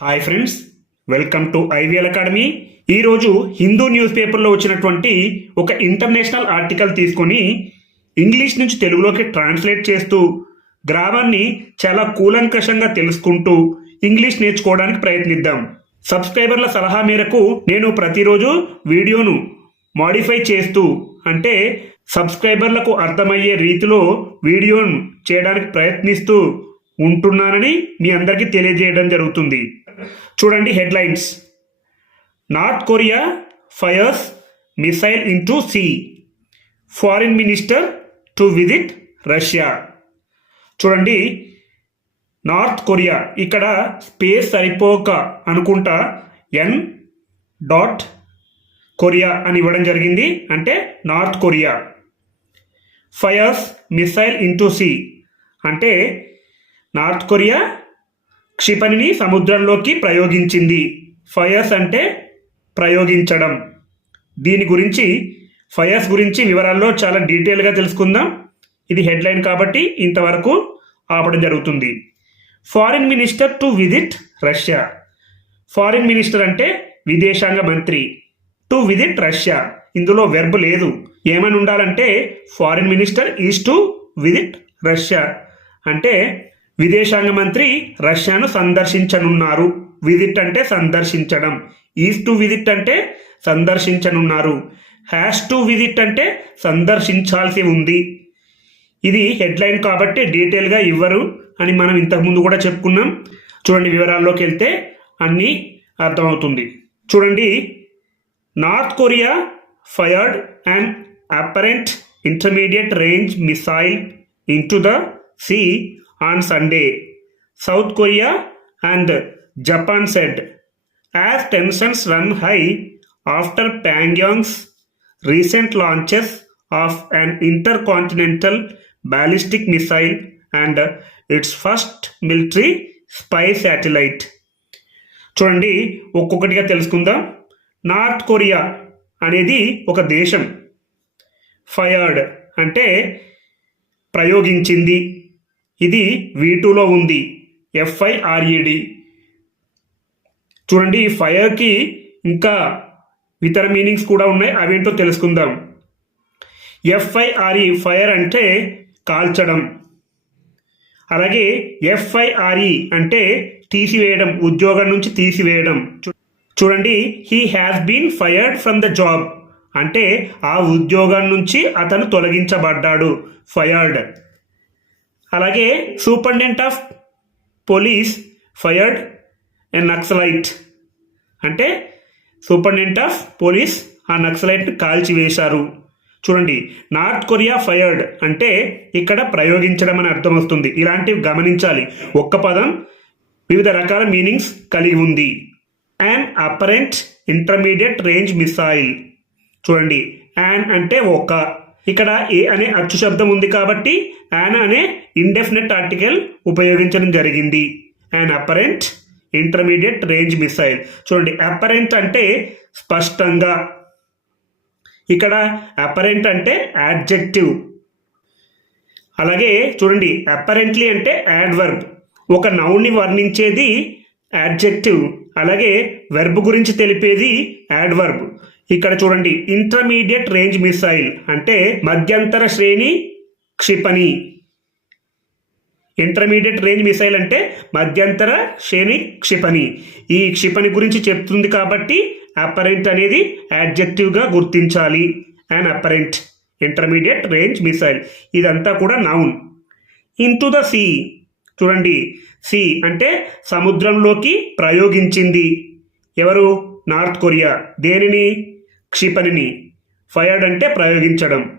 Hi friends welcome to IVL academy. ఈరోజు Hindu news పేపర్లో వచ్చినటువంటి ఒక ఇంటర్నేషనల్ ఆర్టికల్ తీసుకొని ఇంగ్లీష్ నుంచి తెలుగులోకి ట్రాన్స్లేట్ చేస్తూ గ్రామాన్ని చాలా కూలంకషంగా తెలుసుకుంటూ ఇంగ్లీష్ నేర్చుకోవడానికి ప్రయత్నిద్దాం. సబ్స్క్రైబర్ల సలహా మేరకు నేను ప్రతిరోజు వీడియోను మాడిఫై చేస్తూ అంటే సబ్స్క్రైబర్లకు అర్థమయ్యే రీతిలో వీడియోను చేయడానికి ప్రయత్నిస్తూ ఉంటున్నానని మీ అందరికీ తెలియజేయడం జరుగుతుంది. చూడండి headlines. North Korea fires missile into sea. Foreign minister to visit Russia. చూడండి నార్త్ కొరియా ఇక్కడ స్పేస్ సరిపోక అనుకుంటా ఎన్ డాట్ కొరియా అని ఇవ్వడం జరిగింది. అంటే North Korea. Fires missile into sea. అంటే నార్త్ కొరియా క్షిపణిని సముద్రంలోకి ప్రయోగించింది. ఫయస్ అంటే ప్రయోగించడం. దీని గురించి ఫయస్ గురించి వివరాల్లో చాలా డీటెయిల్గా తెలుసుకుందాం. ఇది హెడ్లైన్ కాబట్టి ఇంతవరకు ఆపడం జరుగుతుంది. Foreign minister to visit Russia. Foreign minister అంటే విదేశాంగ మంత్రి. To visit Russia. ఇందులో వెర్బ్ లేదు. ఏమని ఉండాలంటే foreign minister is to visit Russia. అంటే విదేశాంగ మంత్రి రష్యాను సందర్శించనున్నారు. విజిట్ అంటే సందర్శించడం. ఈజ్ టు విజిట్ అంటే సందర్శించనున్నారు. హ్యాష్ టు విజిట్ అంటే సందర్శించాల్సి ఉంది. ఇది హెడ్లైన్ కాబట్టి డీటెయిల్గా ఇవ్వరు అని మనం ఇంతకుముందు కూడా చెప్పుకున్నాం. చూడండి వివరాల్లోకి వెళ్తే అన్నీ అర్థమవుతుంది. చూడండి North Korea fired and apparent intermediate range missile into the sea on Sunday South Korea and Japan said as tensions run high after Pyongyang's recent launches of an intercontinental ballistic missile and its first military spy satellite చూడండి ఒక్కొక్కటిగా తెలుసుకుందాం north Korea అనేది ఒక దేశం ఫయర్డ్ అంటే ప్రయోగించింది ఇది వీటూలో ఉంది. ఎఫ్ఐఆర్ఈడి చూడండి ఈ ఫైర్కి ఇంకా ఇతర మీనింగ్స్ కూడా ఉన్నాయి. అవేంటో తెలుసుకుందాం. ఎఫ్ఐఆర్ఈ ఫైర్ అంటే కాల్చడం. అలాగే ఎఫ్ఐఆర్ఈ అంటే తీసివేయడం ఉద్యోగం నుంచి తీసివేయడం. చూ- చూడండి he has been fired from the job అంటే ఆ ఉద్యోగం నుంచి అతను తొలగించబడ్డాడు ఫైర్డ్ అలాగే superintendent of police fired a Naxalite అంటే సూపరింటెండెంట్ ఆఫ్ పోలీస్ ఆ నక్సలైట్ కాల్చివేశారు. చూడండి నార్త్ కొరియా ఫైర్డ్ అంటే ఇక్కడ ప్రయోగించడం అని అర్థం వస్తుంది. ఇలాంటివి గమనించాలి. ఒక్క పదం వివిధ రకాల మీనింగ్స్ కలిగి ఉంది. And apparent intermediate range missile చూడండి యాన్ అంటే ఒక. ఇక్కడ ఏ అనే అచ్చు శబ్దం ఉంది కాబట్టి యాన్ అనే ఇండెఫినెట్ ఆర్టికల్ ఉపయోగించడం జరిగింది. An apparent intermediate range missile చూడండి అపరెంట్ అంటే స్పష్టంగా. ఇక్కడ అపరెంట్ అంటే యాడ్జెక్టివ్ అలాగే చూడండి అపరెంట్లీ అంటే యాడ్వర్బ్ ఒక నౌన్ని వర్ణించేది యాడ్జెక్టివ్ అలాగే వెర్బ్ గురించి తెలిపేది యాడ్వర్బ్ ఇక్కడ చూడండి ఇంటర్మీడియట్ రేంజ్ మిసైల్ అంటే మధ్యంతర శ్రేణి క్షిపణి. ఇంటర్మీడియట్ రేంజ్ మిసైల్ అంటే మధ్యంతర శ్రేణి క్షిపణి. ఈ క్షిపణి గురించి చెప్తుంది కాబట్టి అపరెంట్ అనేది యాడ్జెక్టివ్గా గుర్తించాలి. And apparent intermediate range missile ఇదంతా కూడా నౌన్ ఇంటు ద సీ చూడండి సీ అంటే సముద్రంలోకి ప్రయోగించింది. ఎవరు? నార్త్ కొరియా దేనిని? క్షిపణిని ఫైర్డ్ అంటే ప్రయోగించడం.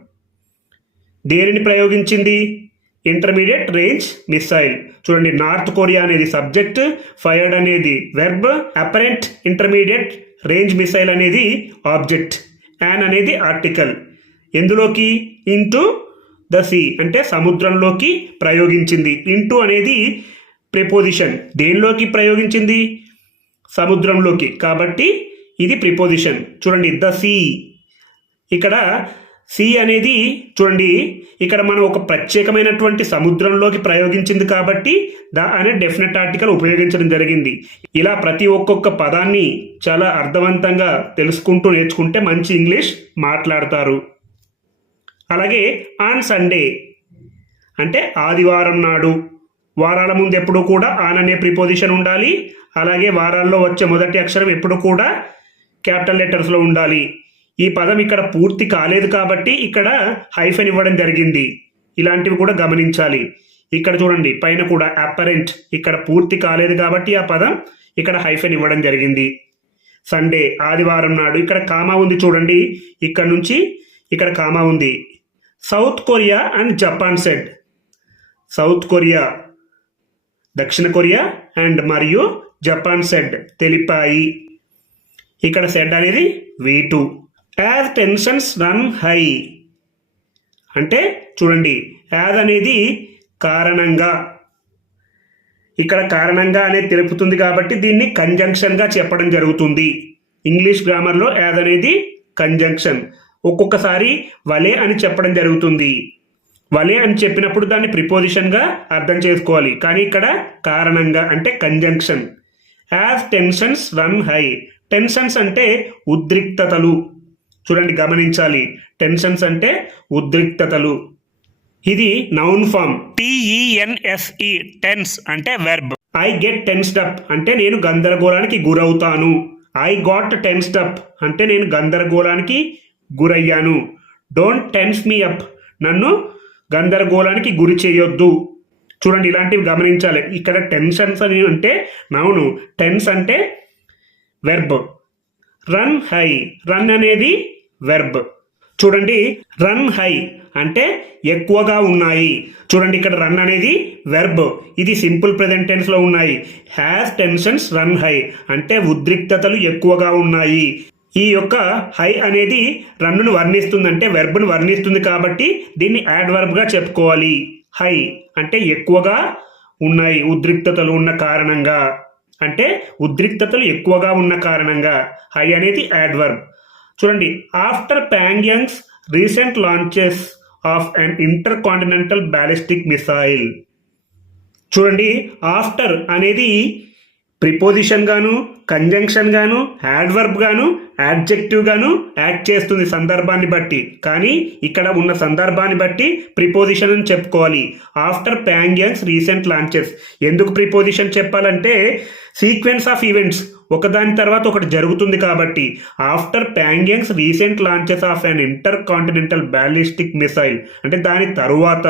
దేనిని ప్రయోగించింది? ఇంటర్మీడియట్ రేంజ్ మిసైల్ చూడండి నార్త్ కొరియా అనేది సబ్జెక్ట్ ఫైర్డ్ అనేది verb apparent intermediate range missile అనేది ఆబ్జెక్ట్. యాన్ అనేది ఆర్టికల్. ఎందులోకి? ఇంటూ ద సీ అంటే సముద్రంలోకి ప్రయోగించింది. ఇంటూ అనేది ప్రిపోజిషన్. దేనిలోకి ప్రయోగించింది? సముద్రంలోకి. కాబట్టి ఇది ప్రిపోజిషన్ చూడండి ద సీ ఇక్కడ సి అనేది చూడండి ఇక్కడ మనం ఒక ప్రత్యేకమైనటువంటి సముద్రంలోకి ప్రయోగించింది కాబట్టి ద అనే డెఫినెట్ ఆర్టికల్ ఉపయోగించడం జరిగింది. ఇలా ప్రతి ఒక్కొక్క పదాన్ని చాలా అర్థవంతంగా తెలుసుకుంటూ నేర్చుకుంటే మంచి ఇంగ్లీష్ మాట్లాడతారు. అలాగే ఆన్ సండే అంటే ఆదివారం నాడు వారాల ముందు ఎప్పుడు కూడా ఆన్ అనే ప్రిపోజిషన్ ఉండాలి. అలాగే వారాల్లో వచ్చే మొదటి అక్షరం ఎప్పుడు కూడా క్యాపిటల్ లెటర్స్లో ఉండాలి. ఈ పదం ఇక్కడ పూర్తి కాలేదు కాబట్టి ఇక్కడ హైఫెన్ ఇవ్వడం జరిగింది. ఇలాంటివి కూడా గమనించాలి. ఇక్కడ చూడండి పైన కూడా అపరెంట్ ఇక్కడ పూర్తి కాలేదు కాబట్టి ఆ పదం ఇక్కడ హైఫెన్ ఇవ్వడం జరిగింది. సండే ఆదివారం నాడు ఇక్కడ కామా ఉంది చూడండి. ఇక్కడ నుంచి ఇక్కడ కామా ఉంది. South Korea and Japan said. South Korea దక్షిణ కొరియా అండ్ మరియు జపాన్ సెడ్ తెలిపాయి. ఇక్కడ సెడ్ అనేది V two as tensions run high అంటే చూడండి యాజ్ అనేది కారణంగా. ఇక్కడ కారణంగా అనేది తెలుపుతుంది కాబట్టి దీన్ని కంజంక్షన్గా చెప్పడం జరుగుతుంది. ఇంగ్లీష్ గ్రామర్లో యాజ్ అనేది కంజంక్షన్ ఒక్కొక్కసారి వలే అని చెప్పడం జరుగుతుంది. వలే అని చెప్పినప్పుడు దాన్ని ప్రిపోజిషన్గా అర్థం చేసుకోవాలి. కానీ ఇక్కడ కారణంగా అంటే conjunction as tensions run high tensions అంటే ఉద్రిక్తతలు. చూడండి గమనించాలి. టెన్షన్స్ అంటే ఉద్రిక్తతలు. ఇది noun form T E N S E tense అంటే verb I get tensed up అంటే నేను గందరగోళానికి గురవుతాను. ఐ గాట్ టెన్స్డ్ అప్ అంటే నేను గందరగోళానికి గురయ్యాను. డోంట్ టెన్స్ మీ అప్ నన్ను గందరగోళానికి గురి చేయొద్దు. చూడండి ఇలాంటివి గమనించాలి. ఇక్కడ టెన్షన్స్ అని అంటే నౌను టెన్స్ అంటే వెర్బ్ రన్ హై రన్ అనేది వెర్బ్ చూడండి రన్ హై అంటే ఎక్కువగా ఉన్నాయి. చూడండి ఇక్కడ రన్ అనేది వెర్బ్ ఇది సింపుల్ ప్రెజెంట్ టెన్స్లో ఉన్నాయి. హ్యాస్ టెన్షన్స్ రన్ హై అంటే ఉద్రిక్తతలు ఎక్కువగా ఉన్నాయి. ఈ యొక్క హై అనేది రన్నును వర్ణిస్తుంది అంటే వెర్బ్ను వర్ణిస్తుంది కాబట్టి దీన్ని యాడ్ వర్బ్గా చెప్పుకోవాలి. హై అంటే ఎక్కువగా ఉన్నాయి ఉద్రిక్తతలు ఉన్న కారణంగా. అంటే ఉద్రిక్తతలు ఎక్కువగా ఉన్న కారణంగా. హై అనేది యాడ్వర్బ్ చూడండి after Pyongyang's recent launches of an intercontinental ballistic missile చూడండి ఆఫ్టర్ అనేది ప్రిపోజిషన్ గాను కంజంక్షన్ గాను యాడ్వర్బ్ గాను యాడ్జెక్టివ్ గాను యాడ్ చేస్తుంది సందర్భాన్ని బట్టి. కానీ ఇక్కడ ఉన్న సందర్భాన్ని బట్టి ప్రిపోజిషన్ అని చెప్పుకోవాలి. ఆఫ్టర్ ప్యాంగ్యాంగ్స్ రీసెంట్ లాంచెస్ ఎందుకు ప్రిపోజిషన్ చెప్పాలంటే సీక్వెన్స్ ఆఫ్ ఈవెంట్స్ ఒకదాని తర్వాత ఒకటి జరుగుతుంది కాబట్టి. After Pyongyang's recent launches of an intercontinental ballistic missile అంటే దాని తరువాత.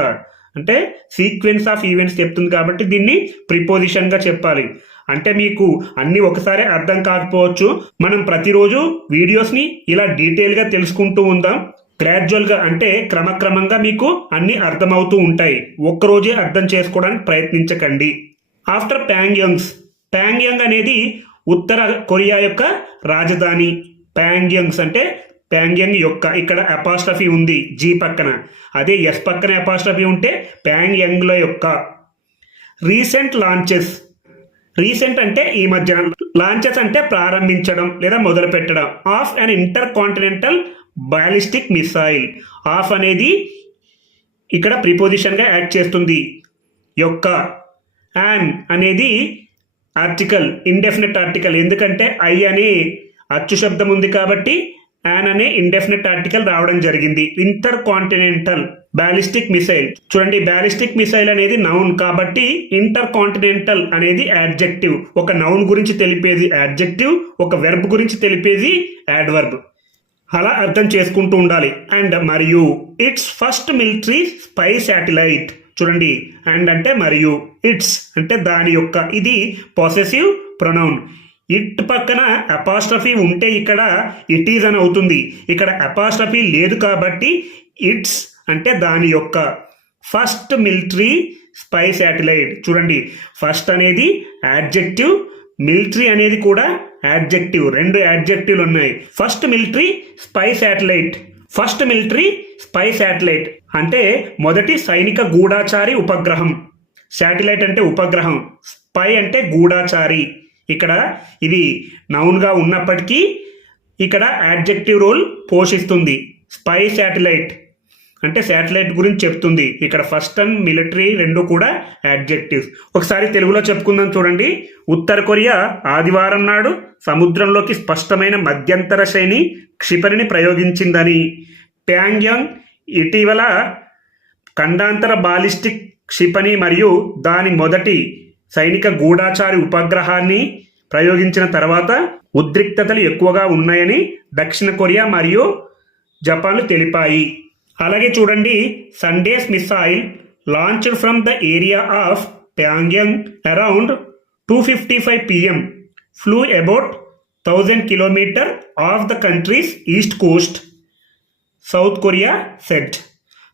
అంటే సీక్వెన్స్ ఆఫ్ ఈవెంట్స్ చెప్తుంది కాబట్టి దీన్ని ప్రిపోజిషన్గా చెప్పాలి. అంటే మీకు అన్నీ ఒకసారి అర్థం కాకపోవచ్చు. మనం ప్రతిరోజు వీడియోస్ని ఇలా డీటెయిల్గా తెలుసుకుంటూ ఉందాం. గ్రాడ్యువల్గా అంటే క్రమక్రమంగా మీకు అన్నీ అర్థమవుతూ ఉంటాయి. ఒక్కరోజే అర్థం చేసుకోవడానికి ప్రయత్నించకండి. ఆఫ్టర్ ప్యాంగ్యంగ్స్. ప్యాంగ్యంగ్ అనేది ఉత్తర కొరియా యొక్క రాజధాని. ప్యాంగ్యంగ్స్ అంటే ప్యాంగ్యంగ్ యొక్క ఇక్కడ అపాస్ట్రఫీ ఉంది జీ పక్కన. అదే ఎస్ పక్కన అపాస్ట్రఫీ ఉంటే ప్యాంగ్యంగ్ల యొక్క. Recent launches. రీసెంట్ అంటే ఈ మధ్యన లాంచెస్ అంటే ప్రారంభించడం లేదా మొదలు పెట్టడం of and intercontinental ballistic missile of అనేది ఇక్కడ ప్రిపోజిషన్గా యాడ్ చేస్తుంది. యొక్క యాన్ అనేది ఆర్టికల్ ఇండెఫినెట్ ఆర్టికల్. ఎందుకంటే ఐ అనే అచ్చు శబ్దం ఉంది కాబట్టి యాన్ అనే ఇండెఫినెట్ ఆర్టికల్ రావడం జరిగింది. Intercontinental ballistic missile. చూడండి బ్యాలిస్టిక్ మిసైల్ అనేది నౌన్ కాబట్టి ఇంటర్ కాంటినెంటల్ అనేది యాడ్జెక్టివ్. ఒక నౌన్ గురించి తెలిపేది యాడ్జెక్టివ్ ఒక వెర్బ్ గురించి తెలిపేది యాడ్వర్బ్. అలా అర్థం చేసుకుంటూ ఉండాలి. అండ్ మరియు its first military spy satellite. చూడండి అండ్ అంటే మరియు ఇట్స్ అంటే దాని యొక్క ఇది పొసెసివ్ ప్రొనౌన్ ఇట్ పక్కన అపాస్ట్రఫీ ఉంటే ఇక్కడ ఇట్ ఈజ్ అని అవుతుంది. ఇక్కడ అపాస్ట్రఫీ లేదు కాబట్టి ఇట్స్ అంటే దాని యొక్క ఫస్ట్ మిలిటరీ స్పై శాటిలైట్. చూడండి ఫస్ట్ అనేది యాడ్జెక్టివ్ మిలిటరీ అనేది కూడా యాడ్జెక్టివ్. రెండు యాడ్జెక్టివ్లు ఉన్నాయి. First military spy satellite. First military spy satellite. అంటే మొదటి సైనిక గూఢాచారి ఉపగ్రహం. శాటిలైట్ అంటే ఉపగ్రహం. స్పై అంటే గూఢాచారి. ఇక్కడ ఇది నౌన్గా ఉన్నప్పటికీ ఇక్కడ యాడ్జెక్టివ్ రోల్ పోషిస్తుంది. Spy satellite. అంటే శాటిలైట్ గురించి చెప్తుంది. ఇక్కడ ఫస్ట్ అండ్ మిలిటరీ రెండు కూడా యాడ్జెక్టివ్స్ ఒకసారి తెలుగులో చెప్పుకుందాం చూడండి. ఉత్తర కొరియా ఆదివారం నాడు సముద్రంలోకి స్పష్టమైన మధ్యంతర శ్రేణి క్షిపణిని ప్రయోగించిందని. ప్యాంగ్యాంగ్ ఇటీవల ఖండాంతర బాలిస్టిక్ క్షిపణి మరియు దాని మొదటి సైనిక గూఢాచారి ఉపగ్రహాన్ని ప్రయోగించిన తర్వాత ఉద్రిక్తతలు ఎక్కువగా ఉన్నాయని దక్షిణ కొరియా మరియు జపాన్లు తెలిపాయి. అలాగే చూడండి Sunday's missile launched from the area of Pyongyang around two fifty five PM flew about thousand kilometer of the country's east coast South Korea said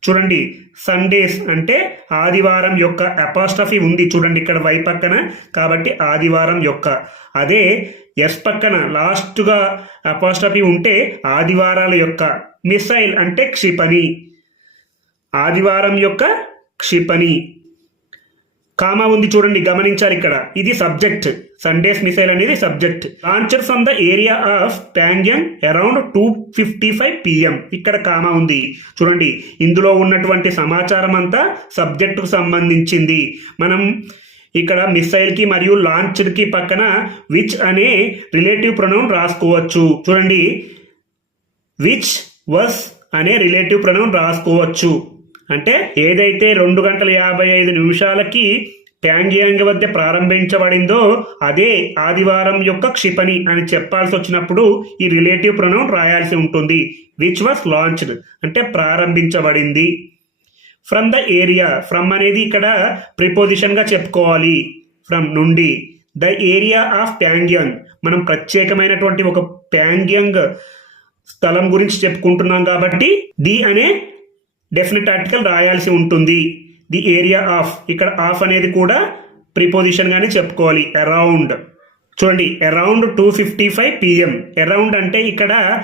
చూడండి సండేస్ అంటే ఆదివారం యొక్క అపాస్ట్రఫీ ఉంది. చూడండి ఇక్కడ వై పక్కన కాబట్టి ఆదివారం యొక్క. అదే ఎస్ పక్కన లాస్ట్గా అపాస్ట్రఫీ ఉంటే ఆదివారాల యొక్క. మిసైల్ అంటే క్షిపణి. ఆదివారం యొక్క క్షిపణి. కామా ఉంది చూడండి గమనించాలి ఇక్కడ. ఇది సబ్జెక్ట్. సండేస్ మిసైల్ అనేది subject. Launched from the area of Pyongyang around two fifty five PM ఇక్కడ కామా ఉంది. చూడండి ఇందులో ఉన్నటువంటి సమాచారం అంతా సబ్జెక్టుకు సంబంధించింది. మనం ఇక్కడ మిసైల్కి మరియు లాంచ్కి పక్కన విచ్ అనే రిలేటివ్ ప్రొనౌన్ రాసుకోవచ్చు. చూడండి విచ్ వస్ అనే రిలేటివ్ ప్రణం రాసుకోవచ్చు. అంటే ఏదైతే రెండు గంటల యాభై ఐదు నిమిషాలకి ప్యాంగ్యాంగ్ వద్ద ప్రారంభించబడిందో అదే ఆదివారం యొక్క క్షిపణి అని చెప్పాల్సి వచ్చినప్పుడు ఈ రిలేటివ్ ప్రొనౌన్ రాయాల్సి ఉంటుంది విచ్ వాస్ లాంచ్డ్ అంటే ప్రారంభించబడింది. ఫ్రమ్ ద ఏరియా ఫ్రమ్ అనేది ఇక్కడ ప్రిపోజిషన్గా చెప్పుకోవాలి. ఫ్రమ్ నుండి ద ఏరియా ఆఫ్ ప్యాంగ్యాంగ్ మనం ప్రత్యేకమైనటువంటి ఒక ప్యాంగ్యాంగ్ స్థలం గురించి చెప్పుకుంటున్నాం కాబట్టి ది అనే డెఫినెట్ ఆర్టికల్ రాయాల్సి ఉంటుంది. ది ఏరియా ఆఫ్ ఇక్కడ ఆఫ్ అనేది కూడా ప్రిపోజిషన్గానే చెప్పుకోవాలి. అరౌండ్. చూడండి around two fifty five PM around అంటే ఇక్కడ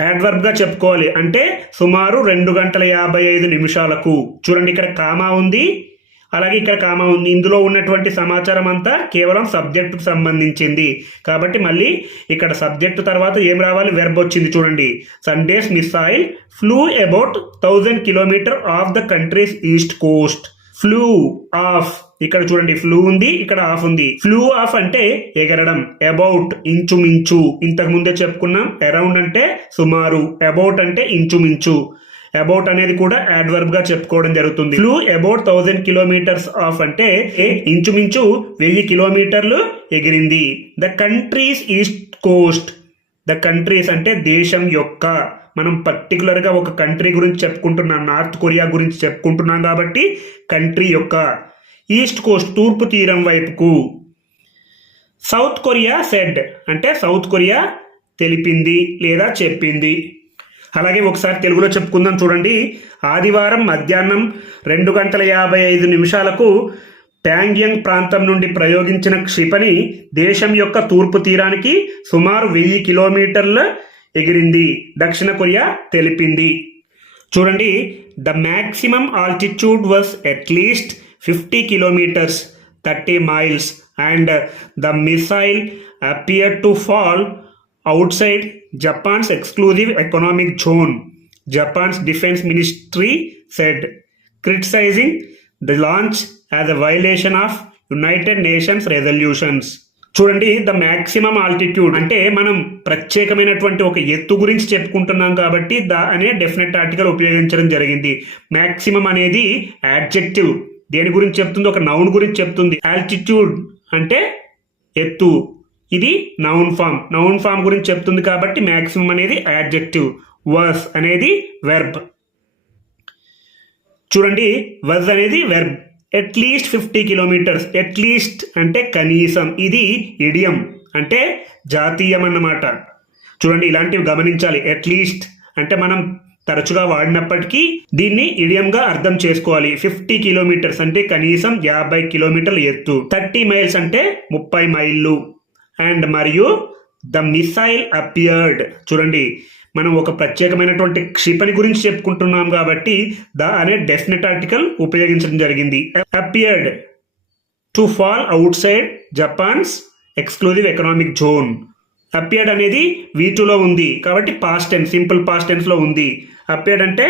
యాడ్వర్బ్గా చెప్పుకోవాలి. అంటే సుమారు రెండు గంటల యాభై ఐదు నిమిషాలకు. చూడండి ఇక్కడ కామా ఉంది. అలాగే ఇక్కడ కామా ఉంది. ఇందులో ఉన్నటువంటి సమాచారం అంతా కేవలం సబ్జెక్టుకు సంబంధించింది. కాబట్టి మళ్ళీ ఇక్కడ సబ్జెక్టు తర్వాత ఏం రావాలి? వెర్బ్ వచ్చింది చూడండి. Sunday's missile flew about thousand kilometer of the country's east coast flew of ఇక్కడ చూడండి ఫ్లూ ఉంది ఇక్కడ ఆఫ్ ఉంది. ఫ్లూ ఆఫ్ అంటే ఎగరడం. అబౌట్ ఇంచుమించు. ఇంతకు ముందే చెప్పుకున్నాం. అరౌండ్ అంటే సుమారు. అబౌట్ అంటే ఇంచుమించు. అబౌట్ అనేది కూడా యాడ్వర్బ్గా చెప్పుకోవడం జరుగుతుంది. Flew about thousand kilometers of అంటే ఇంచుమించు వెయ్యి కిలోమీటర్లు ఎగిరింది. The country's east coast the country's అంటే దేశం యొక్క. మనం పర్టికులర్గా ఒక కంట్రీ గురించి చెప్పుకుంటున్నాం నార్త్ కొరియా గురించి చెప్పుకుంటున్నాం కాబట్టి కంట్రీ యొక్క. ఈస్ట్ కోస్ట్ తూర్పు తీరం వైపుకు. సౌత్ కొరియా సెడ్ అంటే సౌత్ కొరియా తెలిపింది లేదా చెప్పింది. అలాగే ఒకసారి తెలుగులో చెప్పుకుందాం చూడండి. ఆదివారం మధ్యాహ్నం రెండు గంటల యాభై ఐదు నిమిషాలకు ట్యాంగ్యంగ్ ప్రాంతం నుండి ప్రయోగించిన క్షిపణి దేశం యొక్క తూర్పు తీరానికి సుమారు వెయ్యి కిలోమీటర్ల ఎగిరింది. దక్షిణ కొరియా తెలిపింది. చూడండి. The maximum altitude was at least fifty kilometers thirty miles and the missile appear to fall outside Japan's exclusive economic zone Japan's defence ministry said criticising the launch as a violation of United Nations resolutions చూడండి the maximum altitude అంటే మనం ప్రత్యేకమైనటువంటి ఒక ఎత్తు గురించి చెప్పుకుంటున్నాం కాబట్టి the అనే డెఫినెట్ ఆర్టికల్ ఉపయోగించడం జరిగింది. మ్యాక్సిమం అనేది యాడ్జెక్టివ్ దేని గురించి చెప్తుంది? ఒక నౌన్ గురించి చెప్తుంది. ఆల్టిట్యూడ్ అంటే ఎత్తు. ఇది నౌన్ ఫామ్ నౌన్ ఫామ్ గురించి చెప్తుంది కాబట్టి మ్యాక్సిమం అనేది యాడ్జెక్టివ్ వర్స్ అనేది వెర్బ్ చూడండి వజ్ అనేది verb at least fifty kilometers at least అంటే కనీసం. ఇది ఇడియం అంటే జాతీయం అన్నమాట. చూడండి ఇలాంటివి గమనించాలి. అట్లీస్ట్ అంటే మనం తరచుగా వాడినప్పటికీ దీన్ని ఇడియంగా అర్థం చేసుకోవాలి. ఫిఫ్టీ కిలోమీటర్స్ అంటే కనీసం యాభై కిలోమీటర్ల ఎత్తు. థర్టీ మైల్స్ అంటే ముప్పై మైళ్ళు. అండ్ మరియు ద మిసైల్ అపియర్డ్ చూడండి మనం ఒక ప్రత్యేకమైనటువంటి క్షిపణి గురించి చెప్పుకుంటున్నాం కాబట్టి ద అనే డెఫినెట్ ఆర్టికల్ ఉపయోగించడం జరిగింది. Appeared to fall outside Japan's exclusive economic zone appeared అనేది వీటిలో ఉంది. కాబట్టి పాస్ట్ టెన్స్ సింపుల్ పాస్ట్ టెన్స్లో ఉంది. అపియర్డ్ అంటే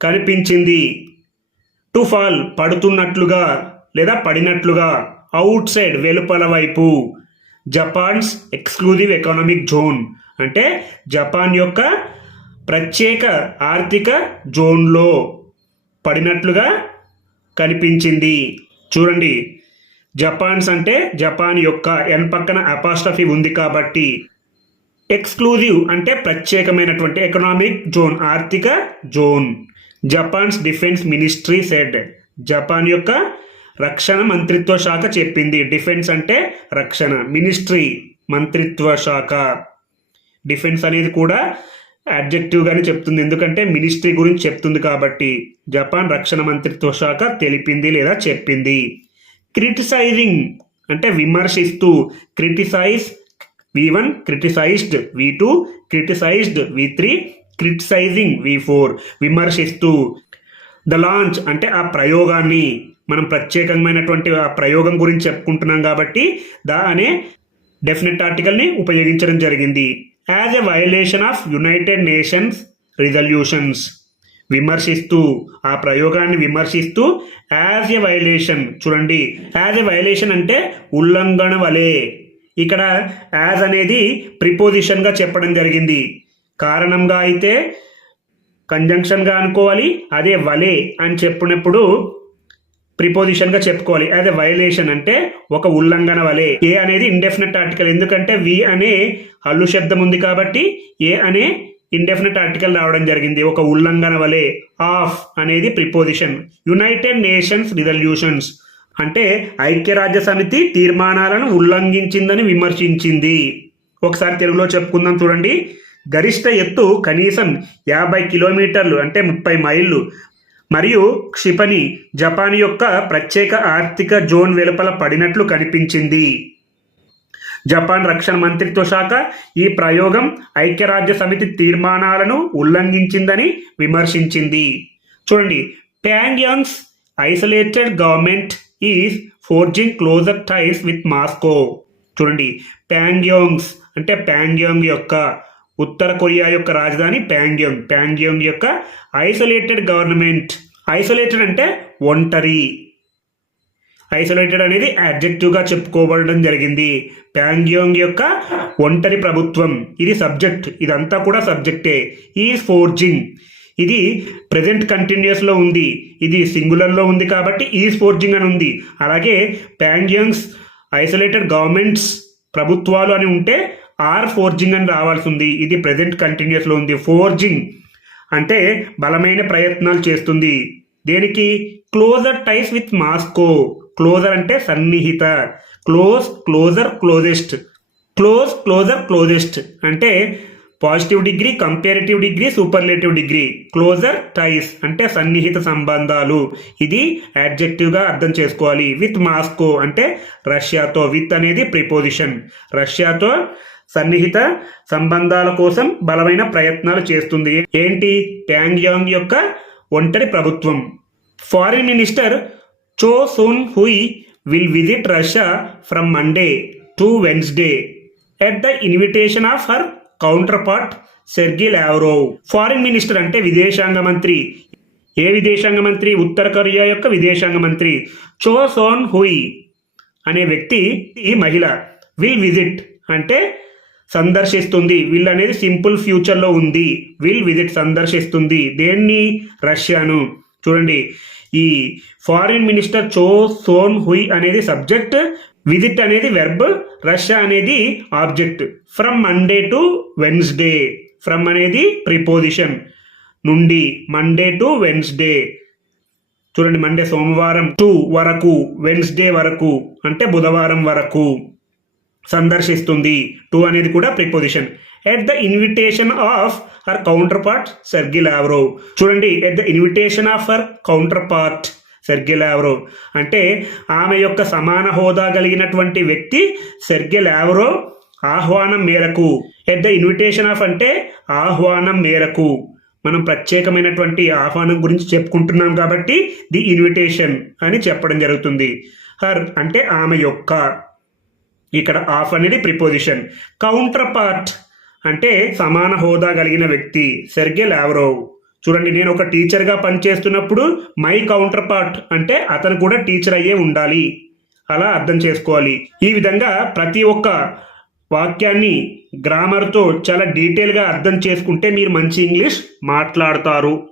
కనిపించింది. టు ఫాల్ పడుతున్నట్లుగా లేదా పడినట్లుగా అవుట్ సైడ్ వెలుపల వైపు. జపాన్స్ ఎక్స్క్లూజివ్ ఎకనామిక్ జోన్ అంటే జపాన్ యొక్క ప్రత్యేక ఆర్థిక జోన్లో పడినట్లుగా కనిపించింది. చూడండి. జపాన్స్ అంటే జపాన్ యొక్క ఎన్ పక్కన అపాస్టఫీ ఉంది కాబట్టి ఎక్స్క్లూజివ్ అంటే ప్రత్యేకమైనటువంటి ఎకనామిక్ జోన్ ఆర్థిక zone. Japan's defence ministry said Japan యొక్క రక్షణ మంత్రిత్వ శాఖ చెప్పింది. డిఫెన్స్ అంటే రక్షణ మినిస్ట్రీ మంత్రిత్వ శాఖ. డిఫెన్స్ అనేది కూడా అడ్జెక్టివ్గానే చెప్తుంది. ఎందుకంటే మినిస్ట్రీ గురించి చెప్తుంది కాబట్టి జపాన్ రక్షణ మంత్రిత్వ శాఖ తెలిపింది లేదా చెప్పింది. క్రిటిసైజింగ్ అంటే విమర్శిస్తూ criticise V one criticised V two criticised V three criticising V four విమర్శిస్తూ. ద లాంచ్ అంటే ఆ ప్రయోగాన్ని మనం ప్రత్యేకమైనటువంటి ఆ ప్రయోగం గురించి చెప్పుకుంటున్నాం కాబట్టి ద అనే డెఫినెట్ ఆర్టికల్ని ఉపయోగించడం జరిగింది. As a violation of United Nations resolutions. విమర్శిస్తూ ఆ ప్రయోగాన్ని విమర్శిస్తూ యాజ్ ఎ వైలేషన్ చూడండి యాజ్ ఎ వైలేషన్ అంటే ఉల్లంఘన వలె. ఇక్కడ యాజ్ అనేది ప్రిపోజిషన్గా చెప్పడం జరిగింది. కారణంగా అయితే కంజంక్షన్గా అనుకోవాలి అదే వలే అని చెప్పినప్పుడు ప్రిపోజిషన్గా చెప్పుకోవాలి. అదే వైలేషన్ అంటే ఒక ఉల్లంఘన వలె. ఏ అనేది ఇండెఫినెట్ ఆర్టికల్ ఎందుకంటే వి అనే హల్లు శబ్దం ఉంది కాబట్టి ఏ అనే ఇండెఫినెట్ ఆర్టికల్ రావడం జరిగింది. ఒక ఉల్లంఘన వలె. ఆఫ్ అనేది ప్రిపోజిషన్ యునైటెడ్ నేషన్స్ రిజల్యూషన్స్ అంటే ఐక్యరాజ్య సమితి తీర్మానాలను ఉల్లంఘించిందని విమర్శించింది. ఒకసారి తెలుగులో చెప్పుకుందాం చూడండి. గరిష్ట ఎత్తు కనీసం యాభై కిలోమీటర్లు అంటే ముప్పై మైళ్ళు మరియు క్షిపణి జపాన్ యొక్క ప్రత్యేక ఆర్థిక జోన్ వెలుపల పడినట్లు కనిపించింది. జపాన్ రక్షణ మంత్రిత్వ శాఖ ఈ ప్రయోగం ఐక్యరాజ్య సమితి తీర్మానాలను ఉల్లంఘించిందని విమర్శించింది. చూడండి Pyongyang's isolated government is forging closer ties with Moscow. చూడండి ప్యాంగ్యాంగ్స్ అంటే ప్యాంగ్యాంగ్ యొక్క ఉత్తర కొరియా యొక్క రాజధాని ప్యాంగ్యాంగ్. ప్యాంగ్యాంగ్ యొక్క ఐసోలేటెడ్ గవర్నమెంట్. ఐసోలేటెడ్ అంటే ఒంటరి. ఐసోలేటెడ్ అనేది యాడ్జెక్టివ్గా చెప్పుకోబడడం జరిగింది. ప్యాంగ్యోంగ్ యొక్క ఒంటరి ప్రభుత్వం. ఇది సబ్జెక్ట్ ఇదంతా కూడా సబ్జెక్టే ఈ ఫోర్జింగ్ ఇది ప్రజెంట్ కంటిన్యూస్లో ఉంది. ఇది సింగులర్లో ఉంది కాబట్టి ఈ ఫోర్జింగ్ అని ఉంది. అలాగే ప్యాంగ్యోంగ్స్ ఐసోలేటెడ్ గవర్నమెంట్స్ ప్రభుత్వాలు అని ఉంటే ఆర్ ఫోర్జింగ్ అని రావాల్సి ఉంది ఇది ప్రజెంట్ కంటిన్యూస్లో ఉంది. ఫోర్జింగ్ అంటే బలమైన ప్రయత్నాలు చేస్తుంది. దేనికి? Closer ties with Moscow closer అంటే సన్నిహిత. Close closer closest close closer closest అంటే positive degree comparative degree superlative degree closer ties అంటే సన్నిహిత సంబంధాలు. ఇది యాడ్జెక్టివ్గా అర్థం చేసుకోవాలి. విత్ మాస్కో అంటే రష్యాతో. విత్ అనేది ప్రిపోజిషన్ రష్యాతో సన్నిహిత సంబంధాల కోసం బలమైన ప్రయత్నాలు చేస్తుంది. ఏంటి? ట్యాంగ్యాంగ్ యొక్క ఒంటరి ప్రభుత్వం. Foreign minister Cho Son Hui will visit Russia from Monday to Wednesday at the invitation of her counterpart Sergei Lavrov. Foreign minister అంటే విదేశాంగ మంత్రి. ఏ విదేశాంగ మంత్రి? ఉత్తర కొరియా యొక్క విదేశాంగ మంత్రి. చో సోన్ హుయ్ అనే వ్యక్తి ఈ మహిళ. విల్ విజిట్ అంటే సందర్శిస్తుంది. విల్ అనేది సింపుల్ ఫ్యూచర్లో ఉంది. విల్ విజిట్ సందర్శిస్తుంది. దేన్ని? రష్యాను. చూడండి. ఈ foreign minister Cho Son Hui అనేది సబ్జెక్ట్ విజిట్ అనేది వెర్బ్ రష్యా అనేది object. From Monday to Wednesday. From అనేది ప్రిపోజిషన్. నుండి మండే టు వెన్స్డే. చూడండి మండే సోమవారం టు వరకు వెన్స్డే వరకు అంటే బుధవారం వరకు. సందర్శిస్తుంది. టు అనేది కూడా preposition at the invitation of her counterpart Sergei Lavrov చూడండి at the invitation of her counterpart Sergei Lavrov అంటే ఆమె యొక్క సమాన హోదా కలిగినటువంటి వ్యక్తి సెర్గి లావ్రోవ్ ఆహ్వానం మేరకు. ఎట్ ద ఇన్విటేషన్ ఆఫ్ అంటే ఆహ్వానం మేరకు. మనం ప్రత్యేకమైనటువంటి ఆహ్వానం గురించి చెప్పుకుంటున్నాం కాబట్టి ది ఇన్విటేషన్ అని చెప్పడం జరుగుతుంది. హర్ అంటే ఆమె యొక్క. ఇక్కడ ఆఫ్ అనేది ప్రిపోజిషన్. కౌంటర్ పార్ట్ అంటే సమాన హోదా కలిగిన వ్యక్తి సెర్గే లావ్రోవ్ చూడండి నేను ఒక టీచర్గా పనిచేస్తున్నప్పుడు మై కౌంటర్ పార్ట్ అంటే అతను కూడా టీచర్ అయ్యే ఉండాలి. అలా అర్థం చేసుకోవాలి. ఈ విధంగా ప్రతి ఒక్క వాక్యాన్ని గ్రామర్తో చాలా డీటెయిల్గా అర్థం చేసుకుంటే మీరు మంచి ఇంగ్లీష్ మాట్లాడతారు.